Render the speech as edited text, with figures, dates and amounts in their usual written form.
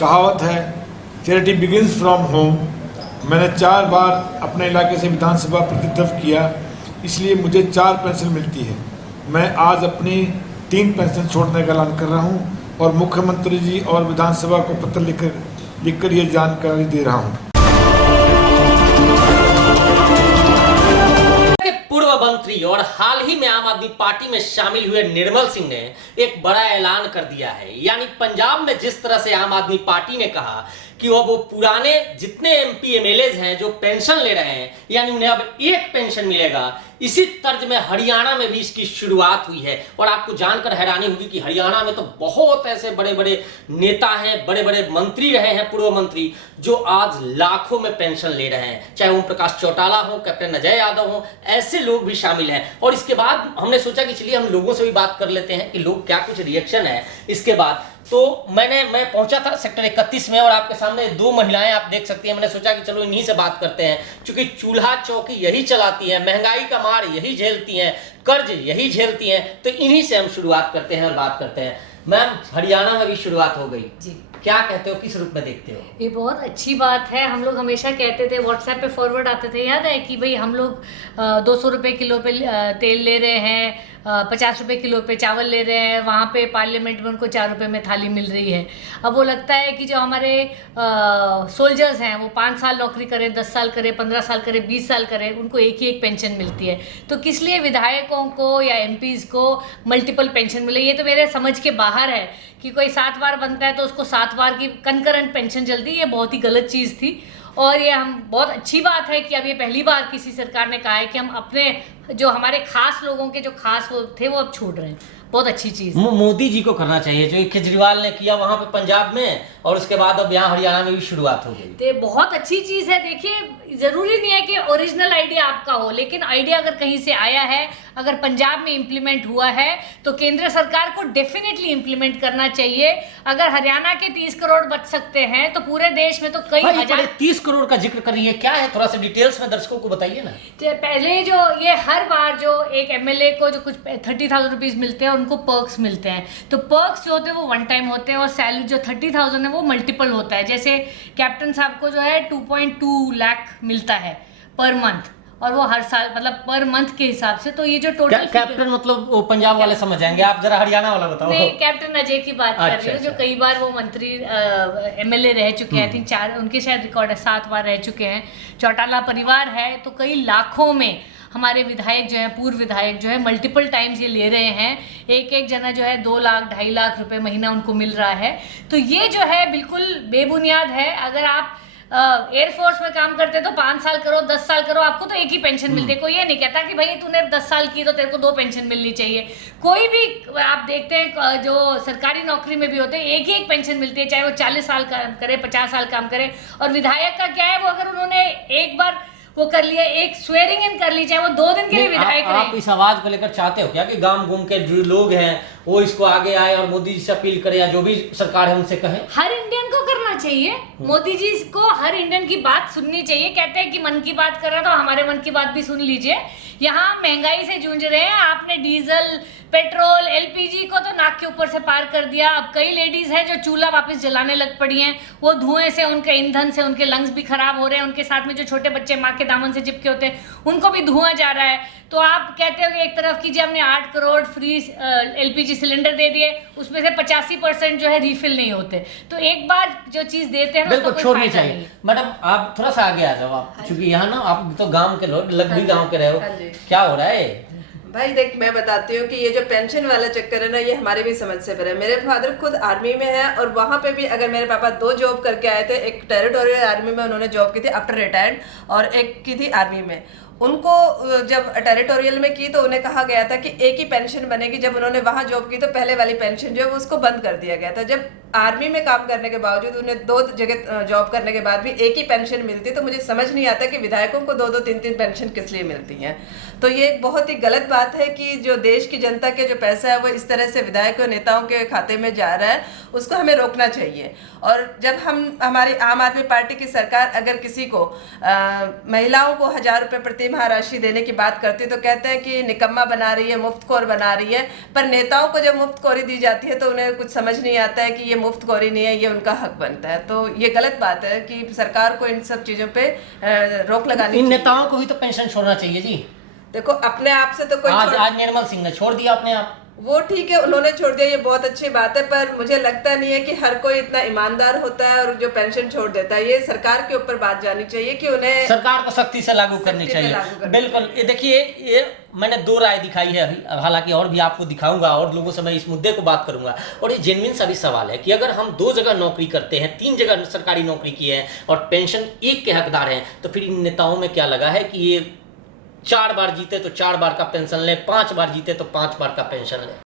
कहावत है charity begins from home. मैंने 4 बार अपने इलाके से विधानसभा प्रतिनिधित्व किया, इसलिए मुझे 4 पेंशन मिलती है। मैं आज अपनी 3 पेंशन छोड़ने का ऐलान कर रहा हूं और मुख्यमंत्री जी और विधानसभा को पत्र लिखकर ये जानकारी दे रहा हूं। पूर्व मंत्री और हाल ही में आम आदमी पार्टी में शामिल हुए निर्मल सिंह ने एक बड़ा ऐलान कर दिया है। यानी पंजाब में जिस तरह से आम आदमी पार्टी ने कहा कि वो पुराने जितने एमपी एमएलए हैं जो पेंशन ले रहे हैं, यानी उन्हें अब एक पेंशन मिलेगा, इसी तर्ज में हरियाणा में भी इसकी शुरुआत हुई है। और आपको जानकर हैरानी होगी कि हरियाणा में तो बहुत ऐसे बड़े बड़े नेता हैं, बड़े बड़े मंत्री रहे हैं, पूर्व मंत्री, जो आज लाखों में पेंशन ले रहे हैं। चाहे ओम प्रकाश चौटाला हो, कैप्टन अजय यादव हो, ऐसे लोग भी शामिल हैं। और इसके बाद हमने सोचा कि चलिए हम लोगों से भी बात कर लेते हैं कि लोग क्या कुछ रिएक्शन है इसके बाद। तो मैं पहुंचा था सेक्टर 31 में और आपके सामने 2 महिलाएं आप देख सकती हैं। मैंने सोचा कि चलो इन्हीं से बात करते हैं, क्योंकि चूल्हा चौकी यही चलाती हैं, महंगाई का मार यही झेलती हैं, कर्ज यही झेलती हैं। तो इन्हीं से हम शुरुआत करते हैं और बात करते हैं। मैम, हरियाणा में भी शुरुआत हो गई जी, क्या कहते हो, किस रूप में देखते हो? ये बहुत अच्छी बात है। हम लोग हमेशा कहते थे, व्हाट्सएप पे फॉरवर्ड आते थे, याद है कि भाई हम लोग 200 रुपये किलो पे तेल ले रहे हैं, 50 रुपये किलो पे चावल ले रहे हैं, वहाँ पे पार्लियामेंट में उनको 4 रुपये में थाली मिल रही है। अब वो लगता है कि जो हमारे सोल्जर्स हैं वो 5 साल नौकरी करें, 10 साल करें, 15 साल करें, 20 साल करें, उनको एक ही एक पेंशन मिलती है। तो किस लिए विधायकों को या एमपीज़ को मल्टीपल पेंशन मिले, ये तो मेरे समझ के बाहर है। कि कोई 7 बार बनता है तो उसको 7 बार की कंकरेंट पेंशन जल्दी, ये बहुत ही गलत चीज़ थी। और ये हम बहुत अच्छी बात है कि अब ये पहली बार किसी सरकार ने कहा है कि हम अपने जो हमारे खास लोगों के जो खास वो थे वो अब छोड़ रहे हैं। बहुत अच्छी चीज़। मोदी जी को करना चाहिए जो केजरीवाल ने किया वहां पे पंजाब में, और उसके बाद अब यहाँ हरियाणा में भी शुरुआत हो गई। तो बहुत अच्छी चीज़ है। देखिए, ज़रूरी नहीं है कि ओरिजिनल आइडिया आपका हो, लेकिन आइडिया अगर कहीं से आया है, अगर पंजाब में इम्प्लीमेंट हुआ है तो केंद्र सरकार को डेफिनेटली इम्प्लीमेंट करना चाहिए। अगर हरियाणा के 30 करोड़ बच सकते हैं तो पूरे देश में तो कई हजार। 30 करोड़ का जिक्र कर रही है, क्या है, थोड़ा सा डिटेल्स में दर्शकों को बताइए ना। तो पहले जो ये हर बार जो एक एमएलए को जो कुछ 30,000 रुपीज़ मिलते हैं, उनको पर्क्स मिलते हैं। तो पर्क्स जो होते हैं वो 1 टाइम होते हैं और सैलरी जो 30,000 है वो मल्टीपल होता है। जैसे कैप्टन साहब को जो है 2.2 लाख मिलता है पर मंथ, और वो हर साल मतलब पर मंथ के हिसाब से। तो ये जो टोटल कैप्टन मतलब वो पंजाब वाले समझ जाएंगे, आप जरा हरियाणा वाला बताओ। नहीं, कैप्टन अजय की बात कर रही हूँ, जो कई बार वो मंत्री एमएलए रह चुके हैं। आई थिंक 4 उनके शायद रिकॉर्ड है, 7 बार रह चुके हैं। चौटाला परिवार है तो कई लाखों में हमारे विधायक जो है, पूर्व विधायक जो है, मल्टीपल टाइम्स ये ले रहे हैं। एक जना जो है 2 लाख 2.5 लाख रुपए महीना उनको मिल रहा है। तो ये जो है बिल्कुल बेबुनियाद है। अगर आप एयरफोर्स में काम करते तो 5 साल करो, 10 साल करो, आपको तो एक ही पेंशन मिलती है। कोई ये नहीं कहता कि भाई तूने 10 साल की तो तेरे को 2 पेंशन मिलनी चाहिए। कोई भी आप देखते हैं जो सरकारी नौकरी में भी होते हैं, एक ही एक पेंशन मिलती है, चाहे वो 40 साल काम करे, 50 साल काम करे। और विधायक का क्या है, वो अगर उन्होंने एक बार वो कर लिया, एक स्वेरिंग इन कर ली, चाहे वो 2 दिन के लिए विधायक रहे। आप इस आवाज को लेकर चाहते हो क्या कि गांव घूम के जो लोग हैं वो इसको आगे आए और मोदी जी से अपील करें, या जो भी सरकार है उनसे कहें? हर इंडियन को करना चाहिए। मोदी जी को हर इंडियन की बात सुननी चाहिए। कहते हैं कि मन की बात कर रहे हैं तो हमारे मन की बात भी सुन लीजिए। यहाँ महंगाई से जूझ रहे हैं, आपने डीजल, पेट्रोल, एलपीजी को तो नाक के ऊपर से पार कर दिया। अब कई लेडीज हैं जो चूल्हा वापस जलाने लग पड़ी हैं। वो धुएं से, उनके ईंधन से उनके लंग्स भी खराब हो रहे हैं। उनके साथ में जो छोटे बच्चे माँ के दामन से चिपके होते हैं, उनको भी धुआं जा रहा है। तो आप कहते हो कि एक तरफ कीजिए, हमने 8 करोड़ फ्री एलपीजी सिलेंडर दे दिए, उसमें से 85% जो है रिफिल नहीं होते। तो एक बार जो चीज देते हैं ना, बिल्कुल छोड़नी चाहिए। मैडम, आप थोड़ा सा आगे आ जाओ आप, क्योंकि यहाँ ना आप तो गांव के लोग, लगभग गांव के रहे हो, क्या हो रहा है भाई? देख, मैं बताती हूँ कि ये जो पेंशन वाला चक्कर है ना, ये हमारे भी समझ से परे है। मेरे फादर खुद आर्मी में है, और वहाँ पे भी अगर मेरे पापा 2 जॉब करके आए थे, एक टेरिटोरियल आर्मी में उन्होंने जॉब की थी आफ्टर रिटायर्ड, और एक की थी आर्मी में। उनको जब टेरिटोरियल में की तो उन्हें कहा गया था कि एक ही पेंशन बनेगी। जब उन्होंने वहाँ जॉब की तो पहले वाली पेंशन जो है उसको बंद कर दिया गया था। जब आर्मी में काम करने के बावजूद उन्हें 2 जगह जॉब करने के बाद भी एक ही पेंशन मिलती, तो मुझे समझ नहीं आता कि विधायकों को 2-2, 3-3 पेंशन किस लिए मिलती हैं। तो ये एक बहुत ही गलत बात है कि जो देश की जनता के जो पैसा है वो इस तरह से विधायकों नेताओं के खाते में जा रहा है, उसको हमें रोकना चाहिए। और जब हमारी आम आदमी पार्टी की सरकार अगर किसी को महिलाओं को 1000 रुपये प्रति माह राशि देने की बात करती है तो कहते हैं कि निकम्मा बना रही है, मुफ्तखोर बना रही है। पर नेताओं को जब मुफ्तखोरी दी जाती है तो उन्हें कुछ समझ नहीं आता है कि ये मुफ्तखोरी नहीं है, ये उनका हक बनता है। तो ये गलत बात है कि सरकार को इन सब चीज़ों पे रोक लगानी इन चाहिए। नेताओं को भी तो पेंशन छोड़ना चाहिए जी। देखो अपने आप से तो कोई आज निर्मल सिंह ने छोड़ दिया अपने आप। वो ठीक है, उन्होंने छोड़ दिया, ये बहुत अच्छी बात है, पर मुझे लगता नहीं है कि हर कोई इतना ईमानदार होता है और जो पेंशन छोड़ देता है। ये सरकार के ऊपर बात जानी चाहिए कि उन्हें सरकार को सख्ती से लागू करनी चाहिए। बिल्कुल, ये देखिए, ये मैंने 2 राय दिखाई है, हालांकि और भी आपको दिखाऊंगा और लोगों से मैं इस मुद्दे को बात करूंगा। और ये जेन्युइन सा भी सवाल है कि अगर हम 2 जगह नौकरी करते हैं, 3 जगह सरकारी नौकरी की है और पेंशन 1 के हकदार हैं, तो फिर इन नेताओं में क्या लगा है कि ये 4 बार जीते तो 4 बार का पेंशन ले, 5 बार जीते तो 5 बार का पेंशन ले।